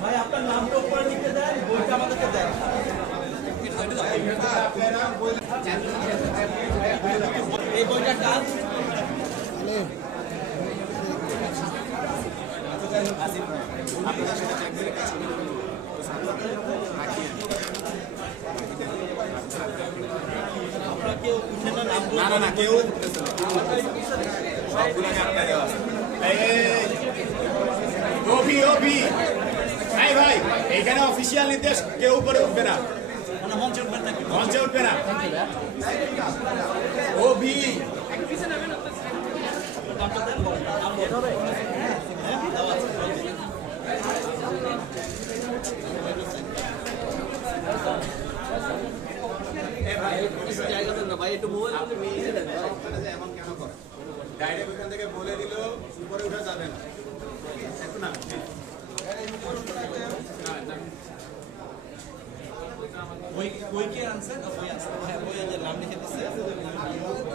ভাই আপনার নামটা উপরে লিখে দেন, বইটা আমাদেরকে দেন। এই বইটার কাজ না কেউ ভাই এখানে অফিসিয়াল নির্দেশ কেউ উপরে উঠবে না, মঞ্চে উঠবে না। ওভি ডাইরেক্ট ওখান থেকে বলে দিল উপরে উঠা যাবে না।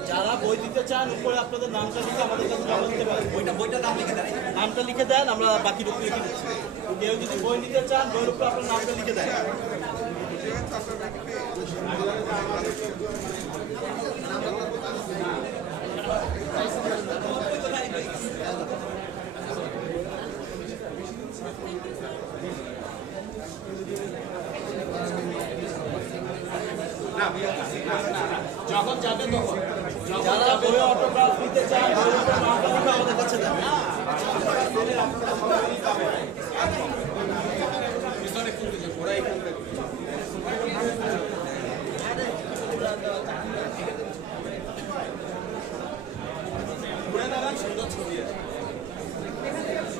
যারা বই দিতে চান উপরে আপনাদের নামটা লিখে আমাদের কাছে জমা দিতে পারেন। বইটার নাম লিখে দেন, নামটা লিখে দেন, আমরা বাকি রূপ লিখে দিচ্ছি। কেউ যদি বই নিতে চান বইয়ের উপরে আপনার নামটা লিখে দেন। যখন যাবে তখন যারা বই অটোগ্রাফ নিতে চান বইয়ের উপরে নামটা লিখে আমাদের কাছে দেন।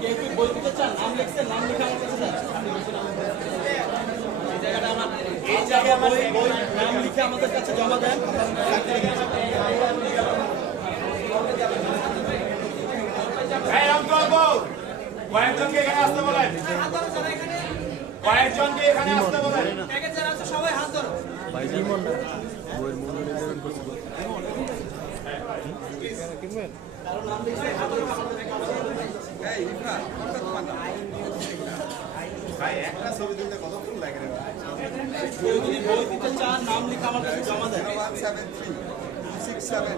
কেউ কি বই দিতে চান, নাম লিখছেন, নাম লিখে আমার কাছে দেন। এই জায়গায় বই নাম লিখে আমাদের কাছে জমা দেন। কয়েকজনকে এখানে আসতে বলেন, কয়েকজনকে এখানে আসতে বলেন। সবাই হাত ধরো। ভাই একটা ছবি তুলতে কতক্ষণ লাগে রে? কেউ যদি বই দিতে চান নাম লিখে আমার কাছে জমা দেন। 173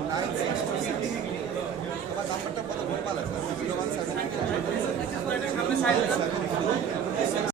আমার নাম্বারটা কত বই পালা 017